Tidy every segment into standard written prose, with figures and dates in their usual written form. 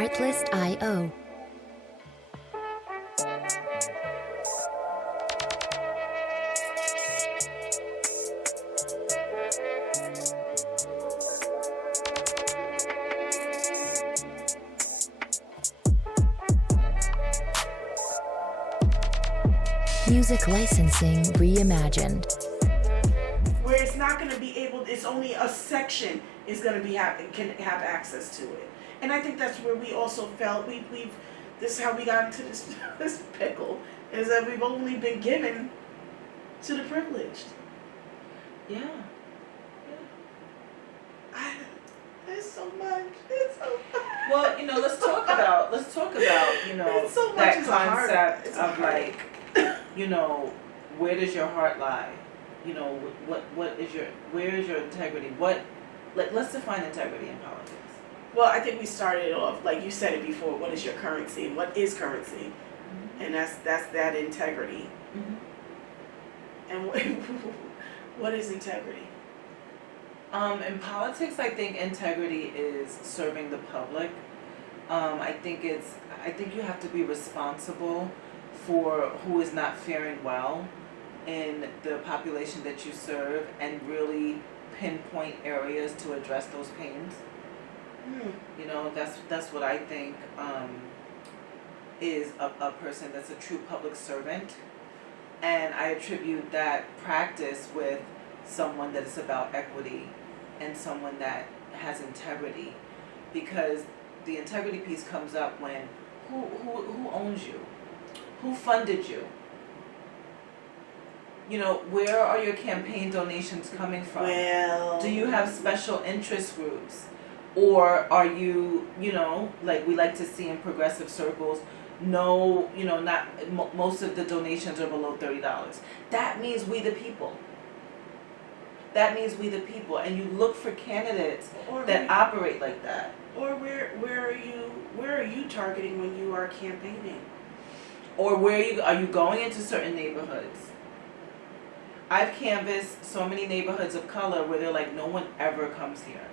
Artlist.io. Music licensing reimagined. Where it's not going to be able, it's only a section is going to be can have access to it. And I think that's where we also felt we've this is how we got into this this pickle, is that we've only been given to the privileged. Yeah. There's so much. There's so much. Well, let's talk about So that much concept it's of like, where does your heart lie? Where is your integrity? Let's define integrity in politics. Well, I think we started off like you said it before. What is your currency? What is currency? Mm-hmm. And that's that integrity. Mm-hmm. And what is integrity? In politics, I think integrity is serving the public. I think you have to be responsible for who is not faring well in the population that you serve, and really pinpoint areas to address those pains. That's what I think is a person that's a true public servant, and I attribute that practice with someone that is about equity and someone that has integrity, because the integrity piece comes up when who owns you, who funded you, where are your campaign donations coming from? Well, do you have special interest groups, or are you like we like to see in progressive circles, not most of the donations are below $30. That means we the people. And you look for candidates that operate like that. Or where are you targeting when you are campaigning? Or are you going into certain neighborhoods? I've canvassed so many neighborhoods of color where they're like, no one ever comes here.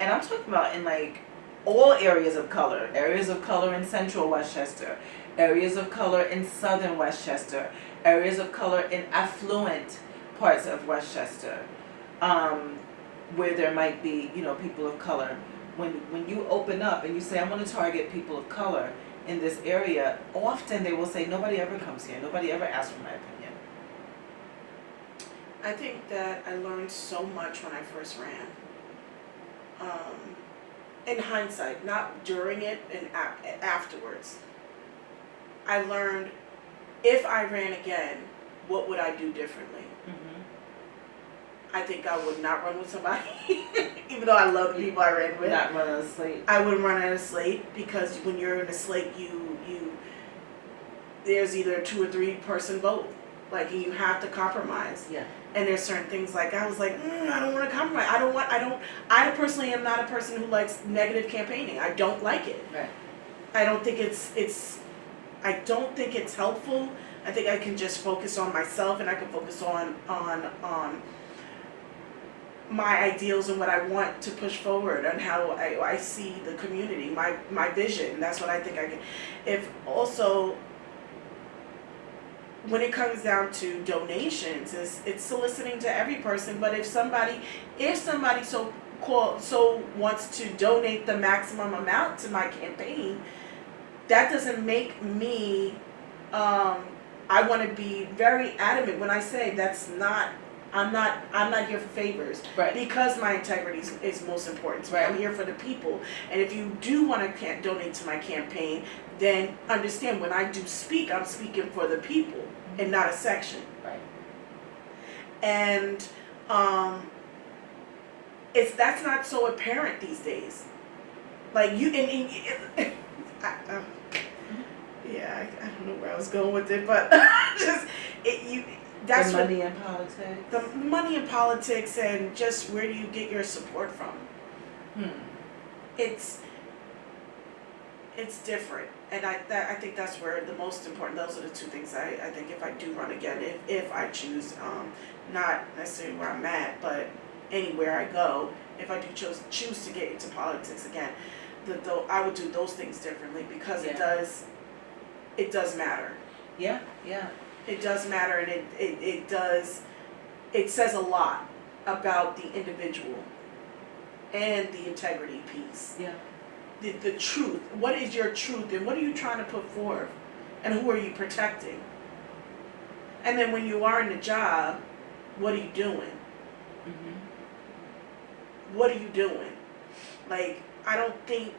And I'm talking about in like all areas of color in central Westchester, areas of color in southern Westchester, areas of color in affluent parts of Westchester, where there might be, people of color. When you open up and you say, I want to target people of color in this area, often they will say, nobody ever comes here, nobody ever asks for my opinion. I think that I learned so much when I first ran. In hindsight, not during it and afterwards. I learned, if I ran again, what would I do differently? I think I would not run with somebody, even though I love the people I ran with. Not run on a slate. I wouldn't run on a slate, because when you're in a slate, there's either a 2 or 3 person vote. Like, you have to compromise. Yeah. And there's certain things like, I was like, I don't want to compromise. I personally am not a person who likes negative campaigning. I don't like it. Right. I don't think I don't think it's helpful. I think I can just focus on myself, and I can focus on my ideals and what I want to push forward, and how I see the community, my vision. That's what I think I can. If also, when it comes down to donations, it's soliciting to every person. But if somebody so wants to donate the maximum amount to my campaign, that doesn't make me. I want to be very adamant when I say that's not. I'm not here for favors, right? Because my integrity is most important to me. Right. I'm here for the people, and if you do want to donate to my campaign, then understand when I do speak, I'm speaking for the people and not a section. Right. And that's not so apparent these days. Like you yeah, I don't know where I was going with it, but that's the money in politics. The money in politics, and just where do you get your support from? It's different, and I think that's where the most important. Those are the 2 things I think if I do run again, if I choose, not necessarily where I'm at, but anywhere I go, if I do choose to get into politics again, I would do those things differently because Yeah. it does matter. Yeah, yeah. It does matter, and it says a lot about the individual and the integrity piece. Yeah. The truth. What is your truth, and what are you trying to put forth, and who are you protecting? And then when you are in the job, what are you doing? Mm-hmm. What are you doing? Like, I don't think,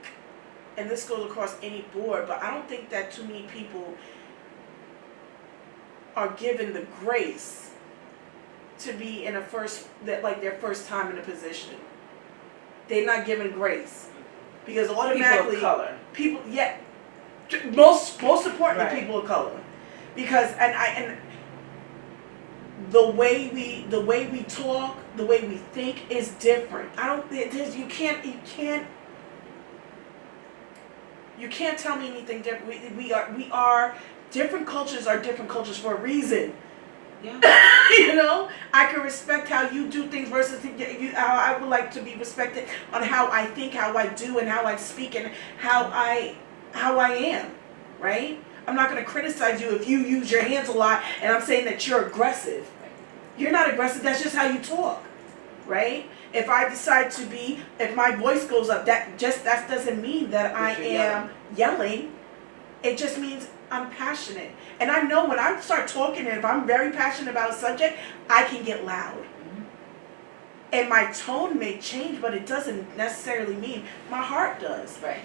and this goes across any board, but I don't think that too many people are given the grace to be in their first time in a position. They're not given grace because automatically People of color. people, yeah, most importantly, Right. people of color, because and the way we talk, the way we think is different. You can't tell me anything different. We are different cultures are different cultures for a reason. Yeah. You know, I can respect how you do things versus how I would like to be respected on how I think, how I do, and how I speak, and how I am. Right? I'm not going to criticize you if you use your hands a lot, and I'm saying that you're aggressive. You're not aggressive. That's just how you talk. Right? If I decide to be, if my voice goes up, that doesn't mean that I am yelling. It just means I'm passionate. And I know when I start talking, and if I'm very passionate about a subject, I can get loud. Mm-hmm. And my tone may change, but it doesn't necessarily mean my heart does. Right.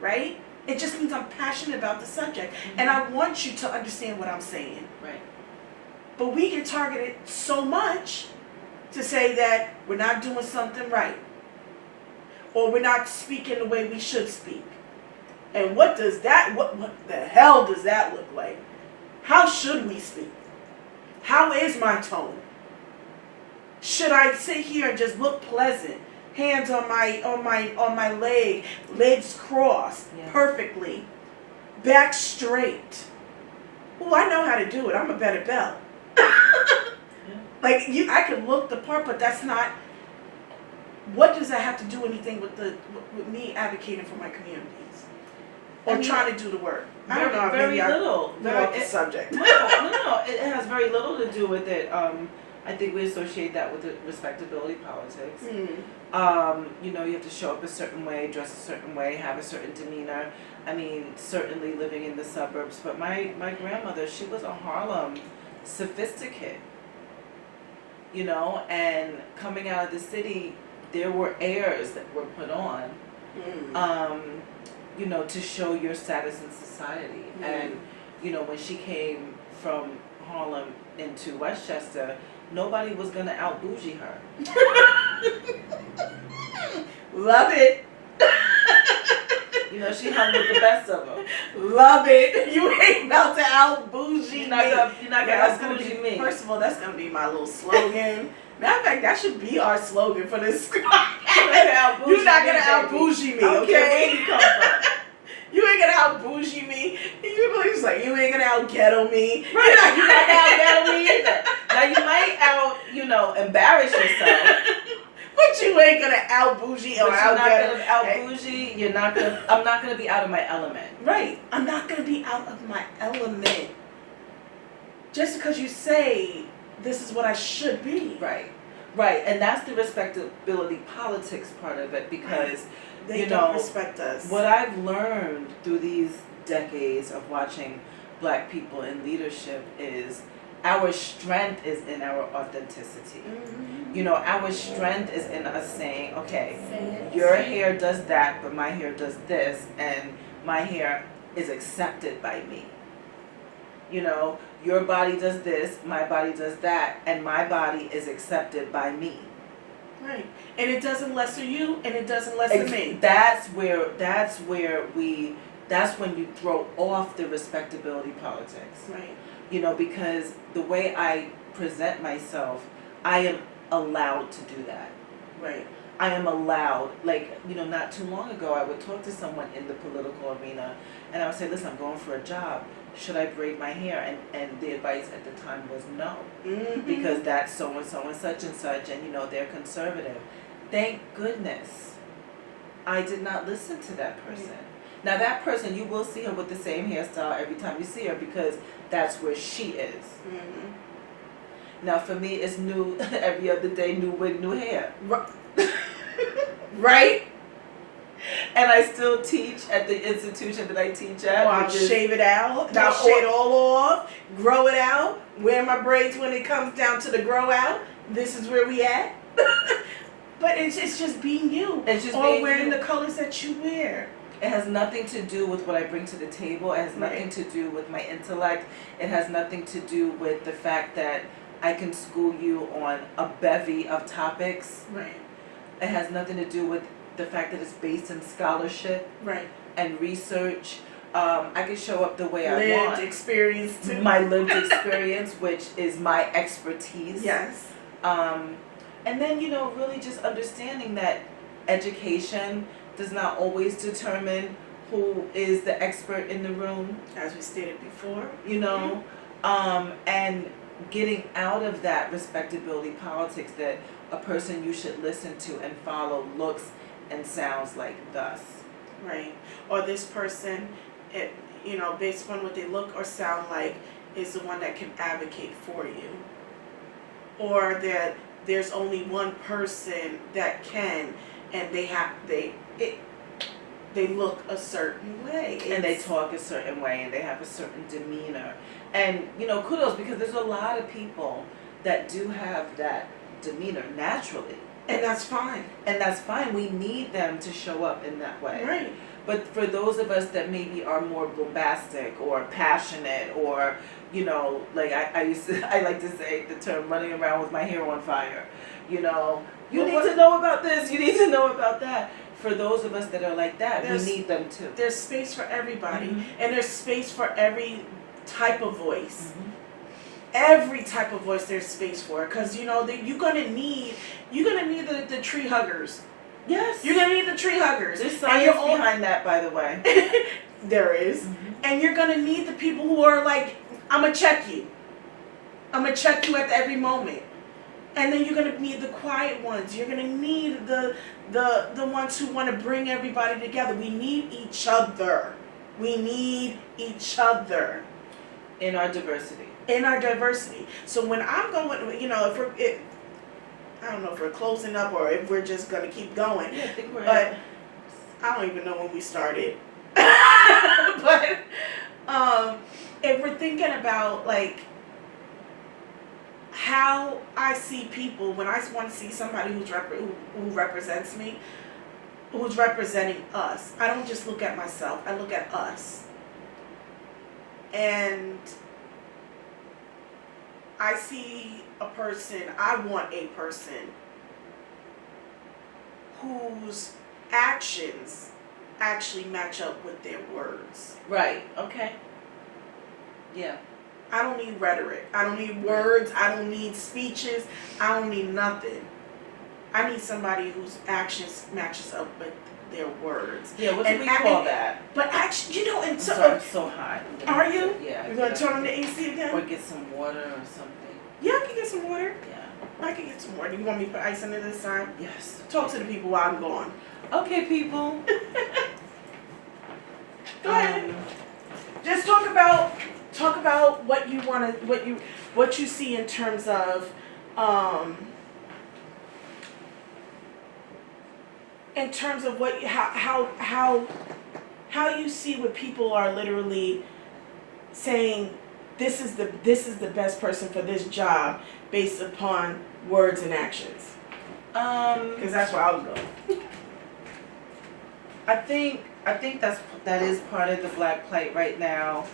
Right? It just means I'm passionate about the subject. Mm-hmm. And I want you to understand what I'm saying. Right. But we get targeted so much to say that we're not doing something right. Or we're not speaking the way we should speak. And what the hell does that look like? How should we speak? How is my tone? Should I sit here and just look pleasant? Hands on my legs crossed perfectly, back straight. Oh, I know how to do it. I'm a better belle. Like I can look the part, but that's not. What does that have to do anything with me advocating for my communities or trying to do the work? I don't know. Very little. Off the subject. No. It has very little to do with it. I think we associate that with the respectability politics. You have to show up a certain way, dress a certain way, have a certain demeanor. I mean, certainly living in the suburbs. But my grandmother, she was a Harlem sophisticate. And coming out of the city, there were airs that were put on. To show your status in society. And, when she came from Harlem into Westchester, nobody was going to out-bougie her. Love it. She hung with the best of them. Love it. You ain't about to out-bougie me. You're not going to out-bougie me. First of all, that's going to be my little slogan. Matter of fact, that should be our slogan for this. You're not going to out-bougie me, okay? Where you come from. You ain't gonna out bougie me. You're just like, you ain't gonna out ghetto me. Right. You're not gonna out ghetto me either. Now you might embarrass yourself. But you ain't gonna out bougie or out ghetto. You're not gonna out bougie. I'm not gonna be out of my element. Right. I'm not gonna be out of my element. Just because you say this is what I should be. Right. Right. And that's the respectability politics part of it because They don't respect us. What I've learned through these decades of watching Black people in leadership is our strength is in our authenticity. Mm-hmm. Our strength is in us saying, okay, your hair does that, but my hair does this, and my hair is accepted by me. Your body does this, my body does that, and my body is accepted by me. Right. And it doesn't lessen you, and it doesn't lessen me. That's when you throw off the respectability politics. Right. Because the way I present myself, I am allowed to do that. Right. I am allowed, not too long ago, I would talk to someone in the political arena, and I would say, listen, I'm going for a job. Should I braid my hair? And the advice at the time was no. Mm-hmm. Because that's so-and-so and such, and they're conservative. Thank goodness I did not listen to that person. Now that person, you will see her with the same hairstyle every time you see her because that's where she is. Mm-hmm. Now for me, it's new every other day, new wig, new hair. Right? And I still teach at the institution that I teach at. Or I'll shave it out. I'll shave it all off, grow it out, wear my braids when it comes down to the grow out. This is where we at. But it's just being you. It's just or being wearing you. the colors that you wear. It has nothing to do with what I bring to the table. It has nothing to do with my intellect. It has nothing to do with the fact that I can school you on a bevy of topics. Right. It has nothing to do with the fact that it's based in scholarship Right. and research. I can show up the way I want. Lived experience too. My lived experience, which is my expertise. Yes. And then, really just understanding that education does not always determine who is the expert in the room, As we stated before. and getting out of that respectability politics that a person you should listen to and follow looks and sounds like thus. Right. Or this person, based upon what they look or sound like, is the one that can advocate for you. Or that there's only one person that can, and they look a certain way. And they talk a certain way, and they have a certain demeanor. And, kudos, because there's a lot of people that do have that demeanor naturally. And that's fine. And that's fine. We need them to show up in that way. Right. But for those of us that maybe are more bombastic or passionate or, I like to say the term running around with my hair on fire. You need to know about this, you need to know about that. For those of us that are like that, we need them too. There's space for everybody. Mm-hmm. And there's space for every type of voice. Mm-hmm. Every type of voice there's space for. Because, you're gonna need the tree huggers. Yes. You're gonna need the tree huggers. There's science behind that, by the way. There is. Mm-hmm. And you're gonna need the people who are like, I'm gonna check you. I'm gonna check you at every moment. And then you're gonna need the quiet ones. You're gonna need the ones who want to bring everybody together. We need each other. We need each other. In our diversity. So when I'm going, I don't know if we're closing up or if we're just gonna keep going. Yeah, I think we're But I don't even know when we started. But if we're thinking about how I see people, when I want to see somebody who represents me, who's representing us, I don't just look at myself, I look at us. And I see I want a person whose actions actually match up with their words. Right, okay. Yeah. I don't need rhetoric. I don't need words. I don't need speeches. I don't need nothing. I need somebody whose actions matches up with their words. Yeah, what do we call that? But actually, and so... I'm so hot. Are you? Yeah. You're going to turn on the AC again? Or get some water or something. Yeah, I can get some water. Yeah. I can get some water. You want me to put ice in it this time? Yes. Talk to the people while I'm gone. Okay, people. Go ahead. Just talk about what you want to, what you see in terms of, how you see what people are literally saying, this is the best person for this job based upon words and actions. Because that's where I was going. I think that is part of the black plight right now.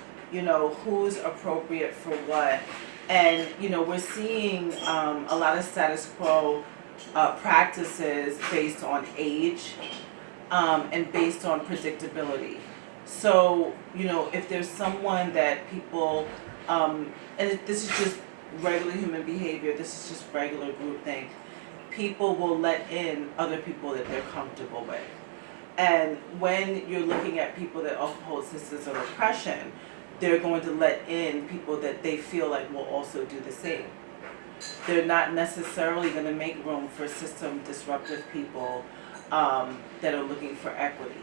Who's appropriate for what, and we're seeing a lot of status quo practices based on age and based on predictability. So if there's someone that people and this is just regular human behavior, this is just regular groupthink, people will let in other people that they're comfortable with. And when you're looking at people that uphold systems of oppression, they're going to let in people that they feel like will also do the same. They're not necessarily going to make room for system disruptive people that are looking for equity.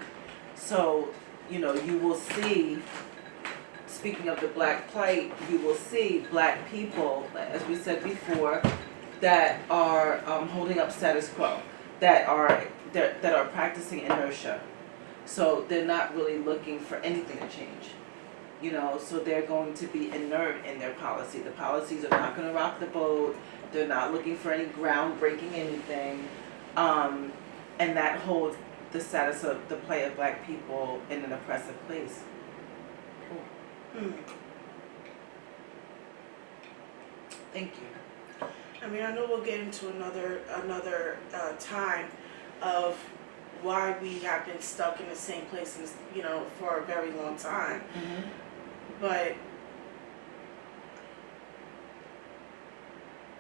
So, you know, you will see, speaking of the black plight, you will see black people, as we said before, that are holding up status quo, that are practicing inertia. So they're not really looking for anything to change. You know, so they're going to be inert in their policy. The policies are not going to rock the boat. They're not looking for any groundbreaking anything. And that holds the status of the plight of black people in an oppressive place. Cool. Thank you. I mean, I know we'll get into another time of why we have been stuck in the same places, you know, for a very long time. Mm-hmm. But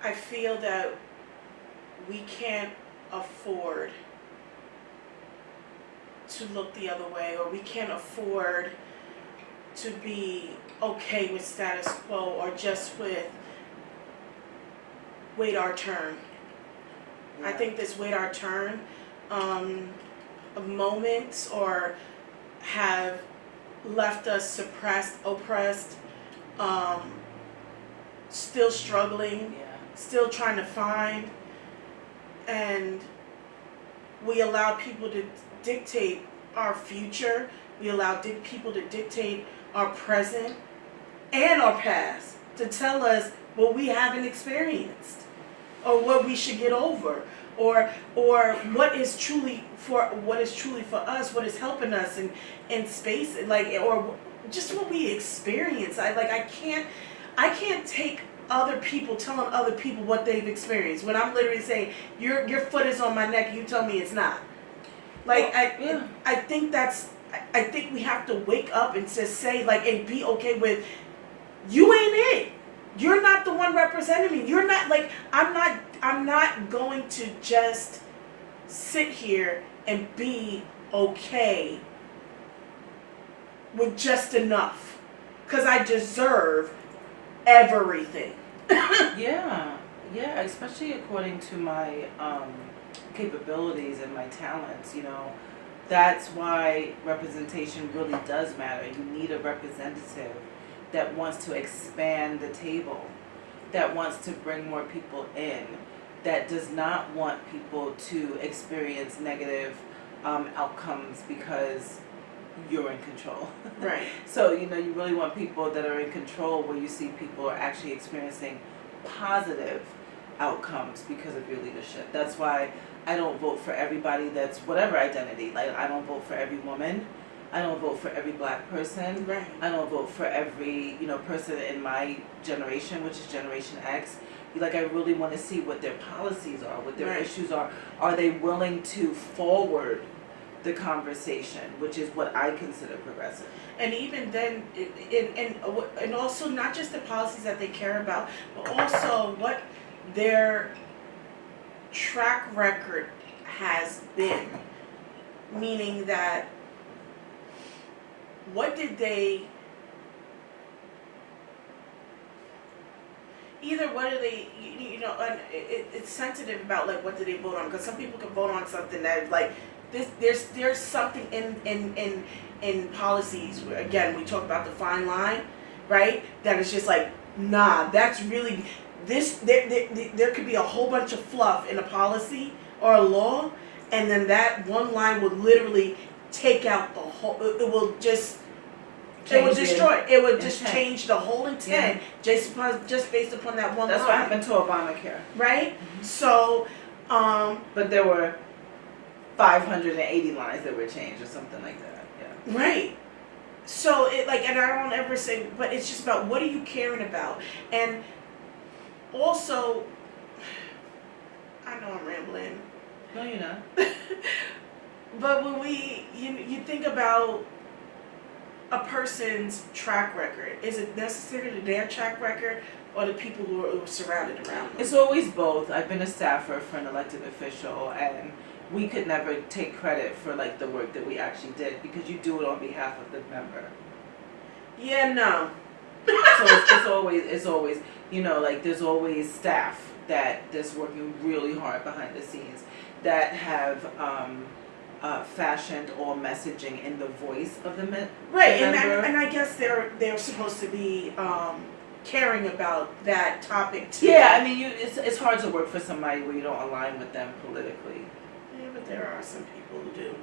I feel that we can't afford to look the other way, or we can't afford to be okay with status quo or just with wait our turn. Yeah. I think this wait our turn of moments or have left us suppressed, oppressed, still struggling, still trying to find, and we allow people to dictate our future. We allow people to dictate our present and our past, to tell us what we haven't experienced or what we should get over, or what is truly for us, what is helping us in space, like, or just what we experience. I can't take other people telling other people what they've experienced when I'm literally saying your foot is on my neck and you tell me it's not. Like, I think we have to wake up and just say, like, and be okay with, you ain't it. You're not the one representing me. You're not, like, I'm not going to just sit here and be okay with just enough, because I deserve everything. Yeah, especially according to my capabilities and my talents, you know. That's why representation really does matter. You need a representative that wants to expand the table, that wants to bring more people in, that does not want people to experience negative outcomes because you're in control. Right. So, you know, you really want people that are in control, where you see people are actually experiencing positive outcomes because of your leadership. That's why I don't vote for everybody that's whatever identity. Like, I don't vote for every woman. I don't vote for every black person. Right. I don't vote for every, you know, person in my generation, which is Generation X. Like, I really want to see what their policies are, what their issues are. Are they willing to forward the conversation, which is what I consider progressive. And even then, and also not just the policies that they care about, but also what their track record has been. Meaning that, what did they, you know, and it's sensitive about, like, what did they vote on, because some people can vote on something that, like, there's something in policies where, again, we talk about the fine line, right? That is just like, nah, that's really this. There could be a whole bunch of fluff in a policy or a law, and then that one line would literally take out the whole. It will just. It would destroy. It would just change the whole intent, just based upon that one line. That's what happened to Obamacare, right? Mm-hmm. So, but there were 580 lines that were changed or something like that. Yeah. Right. So it, like, and I don't ever say, but it's just about, what are you caring about? And also, I know I'm rambling. No, you're not. But when you think about a person's track record, is it necessarily their track record or the people who are surrounded around them? It's always both. I've been a staffer for an elected official, and we could never take credit for, like, the work that we actually did, because you do it on behalf of the member. Yeah, no. So it's always, you know, like, there's always staff that's working really hard behind the scenes that have fashioned or messaging in the voice of the Right, the and member. I guess they're supposed to be caring about that topic too. Yeah, I mean, it's hard to work for somebody where you don't align with them politically. Yeah, but there are some people who do.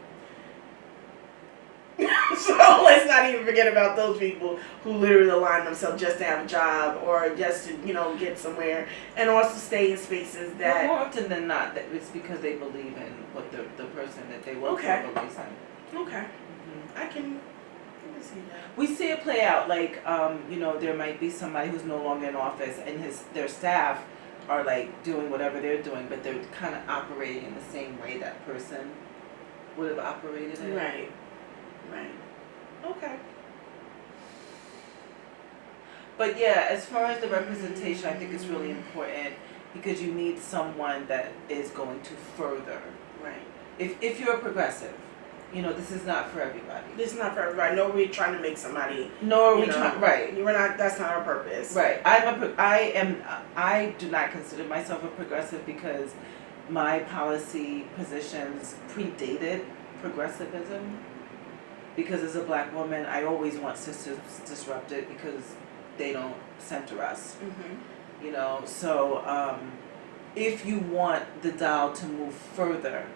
So let's not even forget about those people who literally align themselves just to have a job or just to, get somewhere, and also stay in spaces that. More often than not, that it's because they believe in what the person that they work Okay. for believes in. Okay, Mm-hmm. I can see that. We see it play out, like, there might be somebody who's no longer in office and their staff are like doing whatever they're doing, but they're kind of operating in the same way that person would have operated in. Right. Okay. But yeah, as far as the representation, I think it's really important because you need someone that is going to further. Right. If you're a progressive, this is not for everybody. This is not for everybody. No, we're trying to make somebody. Nor are we trying, right. We're not. That's not our purpose. Right. I do not consider myself a progressive because my policy positions predated progressivism. Because as a black woman, I always want systems disrupted because they don't center us. Mm-hmm. So if you want the dial to move further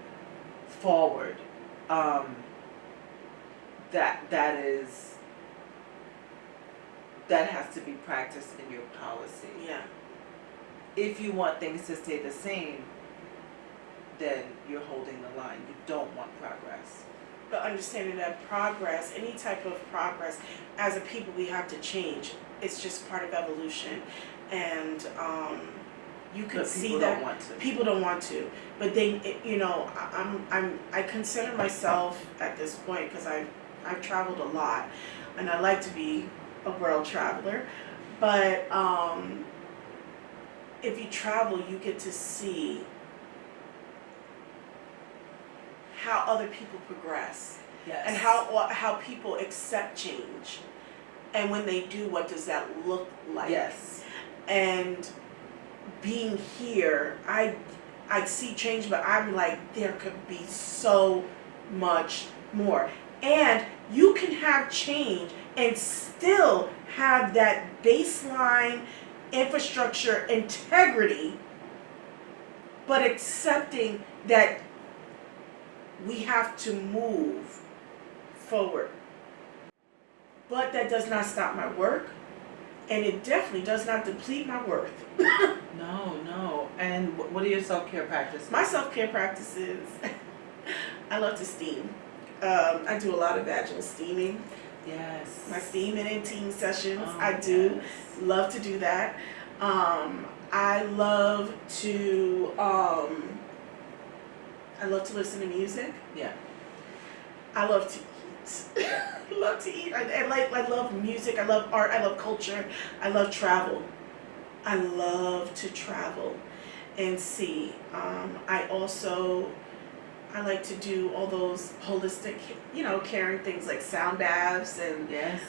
forward, that has to be practiced in your policy. Yeah. If you want things to stay the same, then you're holding the line. You don't want progress. But understanding that progress, any type of progress, as a people, we have to change. It's just part of evolution, and you can see that people don't want to. But I consider myself at this point, because I've traveled a lot, and I like to be a world traveler. But if you travel, you get to see how other people progress. Yes. And how people accept change, and when they do, what does that look like? Yes. And being here, I see change, but I'm like, there could be so much more. And you can have change and still have that baseline infrastructure integrity, but accepting that we have to move forward. But that does not stop my work, and it definitely does not deplete my worth. No. And what are your self-care practices? My self-care practices, I love to steam. I do a lot of vaginal steaming. Yes. My steam and team sessions, Oh, I do yes. love to do that. I love to listen to music. Yeah. I love to eat. Love to eat. I love music. I love art. I love culture. I love travel. I love to travel and see. I like to do all those holistic, caring things like sound baths and Yes.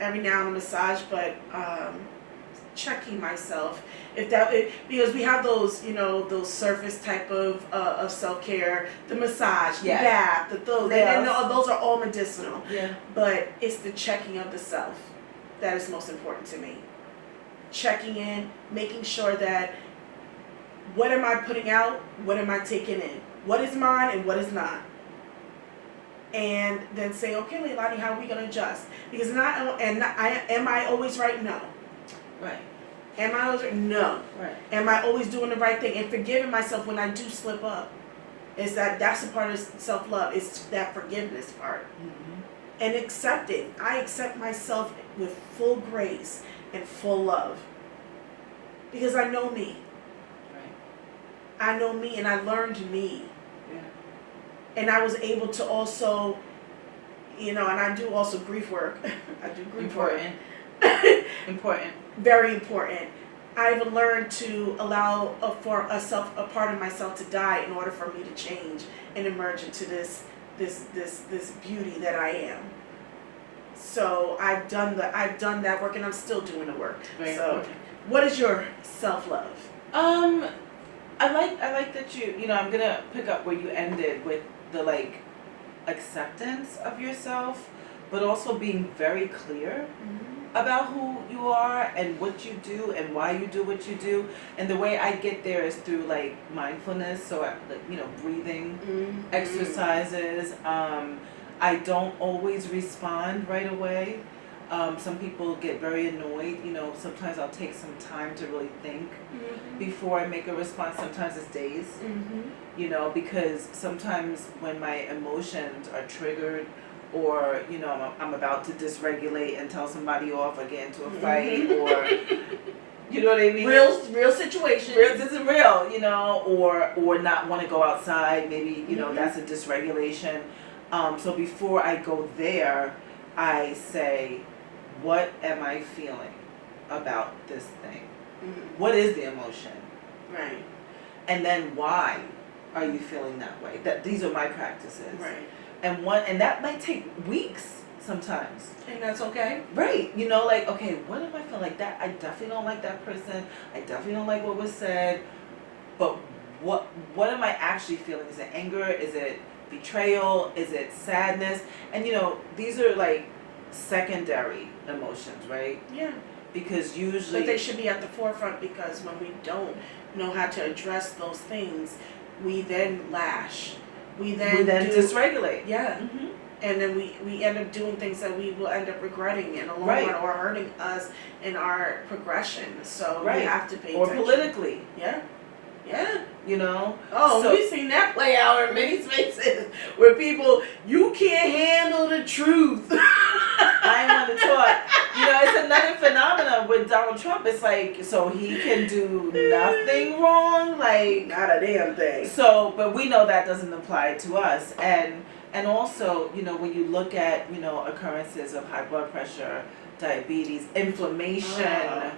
every now and a massage, but checking myself because we have those those surface type of self-care, the massage, the bath, and those are all medicinal. Yeah. But it's the checking of the self that is most important to me. Checking in, making sure that what am I putting out, what am I taking in, what is mine and what is not. And then say, okay, Leilani, how are we going to adjust? Because am I always right? No. Right. Am I always right? No. Right. Am I always doing the right thing and forgiving myself when I do slip up? That's a part of self-love. It's that forgiveness part. Mm-hmm. And accepting. I accept myself with full grace and full love. Because I know me. Right. I know me and I learned me. Yeah. And I was able to also, and I do also grief work. I do grief work. Important. Very important. I've learned to allow a part of myself to die in order for me to change and emerge into this beauty that I am. So I've done that work, and I'm still doing the work. Very important. What is your self-love? I like that I'm gonna pick up where you ended with the like acceptance of yourself, but also being very clear about who you are and what you do and why you do what you do. And the way I get there is through like mindfulness, so breathing exercises. I don't always respond right away. Some people get very annoyed. Sometimes I'll take some time to really think before I make a response. Sometimes it's days, because sometimes when my emotions are triggered, or I'm about to dysregulate and tell somebody off or get into a fight, or you know what I mean, real situation, this is real, or not want to go outside, maybe that's a dysregulation. So before I go there, I say, what am I feeling about this thing? What is the emotion? Right. And then why are you feeling that way? These are my practices. Right. And that might take weeks sometimes. And that's okay. Right. Okay, what am I feeling like that? I definitely don't like that person. I definitely don't like what was said. But what am I actually feeling? Is it anger? Is it betrayal? Is it sadness? And these are like secondary emotions, right? Yeah. Because usually, but they should be at the forefront, because when we don't know how to address those things, we then lash. We then dysregulate. Yeah. And then we end up doing things that we will end up regretting in the long Right. run, or hurting us in our progression. So we have to pay or attention. politically. Yeah. Yeah. Oh, so we've seen that play out in many spaces where people, you can't handle the truth. I want to talk. It's another phenomenon with Donald Trump. It's like, so he can do nothing wrong, like not a damn thing. So, but we know that doesn't apply to us, and also, when you look at occurrences of high blood pressure, diabetes, inflammation.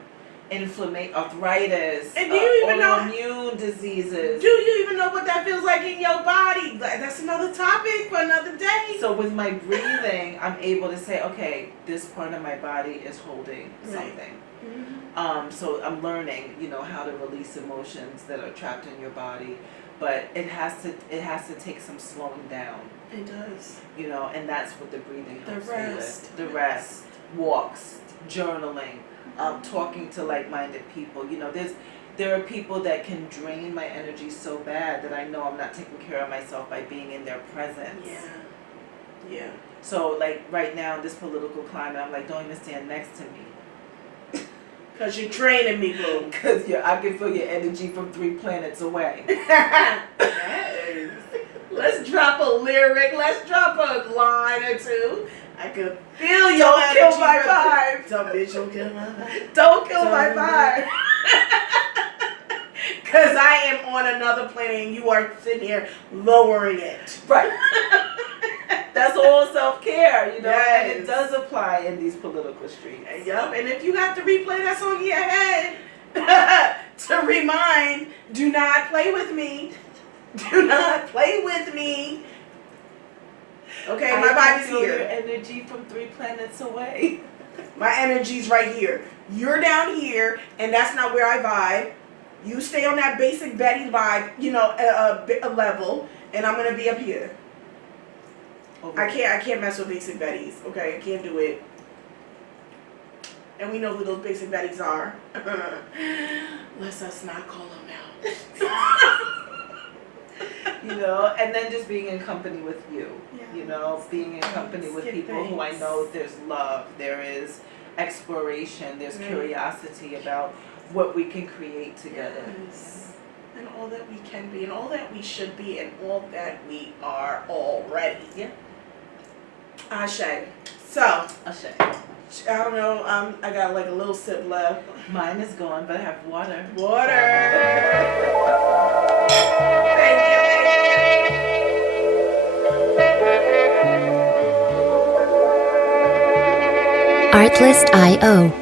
Arthritis, and do you even know autoimmune diseases. Do you even know what that feels like in your body? That's another topic for another day. So with my breathing, I'm able to say, okay, this part of my body is holding something. So I'm learning, how to release emotions that are trapped in your body, but it has to take some slowing down. It does. And that's what the breathing helps The rest. me with. The rest, walks, journaling. Talking to like-minded people. There are people that can drain my energy so bad that I know I'm not taking care of myself by being in their presence. Yeah. So like right now, this political climate, I'm like, don't even stand next to me. Because you're draining me, boo. Because I can feel your energy from 3 planets away. Yes. Let's drop a lyric. Let's drop a line or two. I could feel your energy. Don't kill my vibe. Don't, bitch, don't kill my vibe. Don't kill my vibe. Because I am on another planet and you are sitting here lowering it. Right. That's all self-care, Yes. And it does apply in these political streets. Yup, and if you have to replay that song in your head to remind, do not play with me. Do not play with me. Okay, my body's feel here. Your energy from 3 planets away. My energy's right here. You're down here, and that's not where I vibe. You stay on that basic Betty vibe, a level, and I'm gonna be up here. Okay. I can't mess with basic Bettys. Okay, I can't do it. And we know who those basic Bettys are. Let's us not call them out. And then just being in company with you. Being in company with people who I know there's love, there is exploration, there's curiosity about what we can create together. Yes. And all that we can be, and all that we should be, and all that we are already. Yeah. Ashe. So, Ashe. I don't know, I got like a little sip left. Mine is gone, but I have water. Water. Thank you. Artlist.io